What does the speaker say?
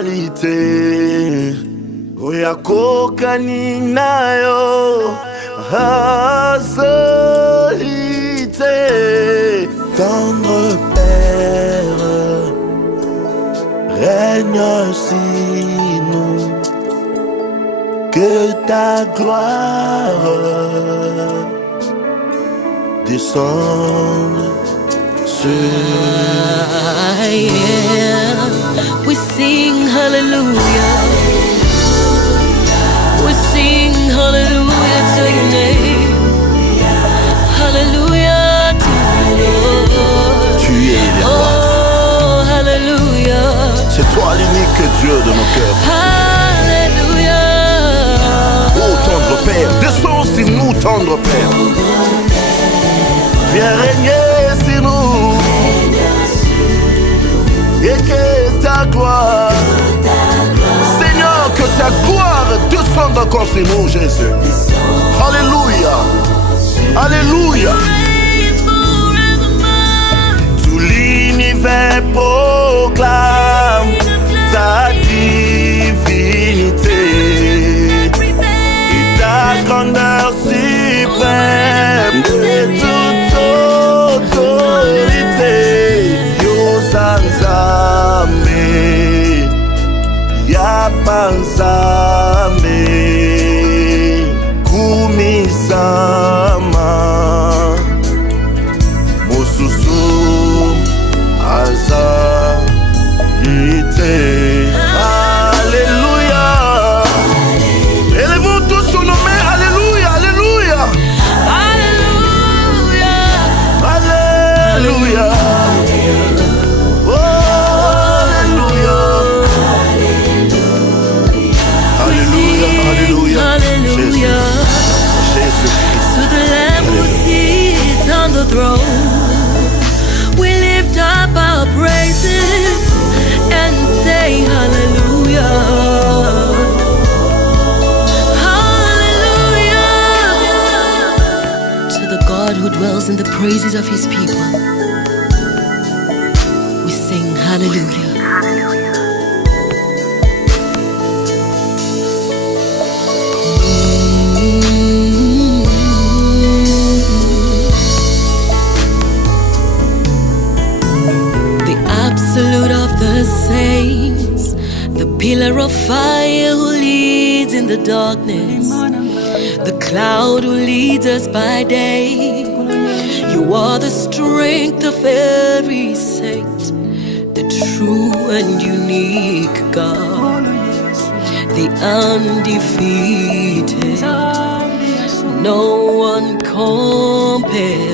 spiritualité oyakokani nayo solité. Tendre Père, règne sur nous, que ta gloire descende sur We sing hallelujah. We sing hallelujah to your name. Hallelujah to you. Tu es le roi. Oh, hallelujah. C'est toi l'unique Dieu de nos cœurs. Hallelujah. Oh tendre Père, descends sur nous, tendre Père. Viens régner sur nous. Et que ta gloire, Seigneur, que ta gloire descende encore sur nous, Jésus. Alléluia. Alléluia. Tout l'univers proclame ta divinité et ta grandeur suprême de toute autorité. Sanzame, yapanzame, kumisama, mususu azalite. Alléluia. Élevons tous son nom, alléluia, alléluia. Alléluia. Alléluia. To the Lamb who sits on the throne, we lift up our praises and say hallelujah. Hallelujah. To the God who dwells in the praises of his people, we sing hallelujah. Absolute of the saints, the pillar of fire who leads in the darkness, the cloud who leads us by day. You are the strength of every saint, the true and unique God, the undefeated. No one compares.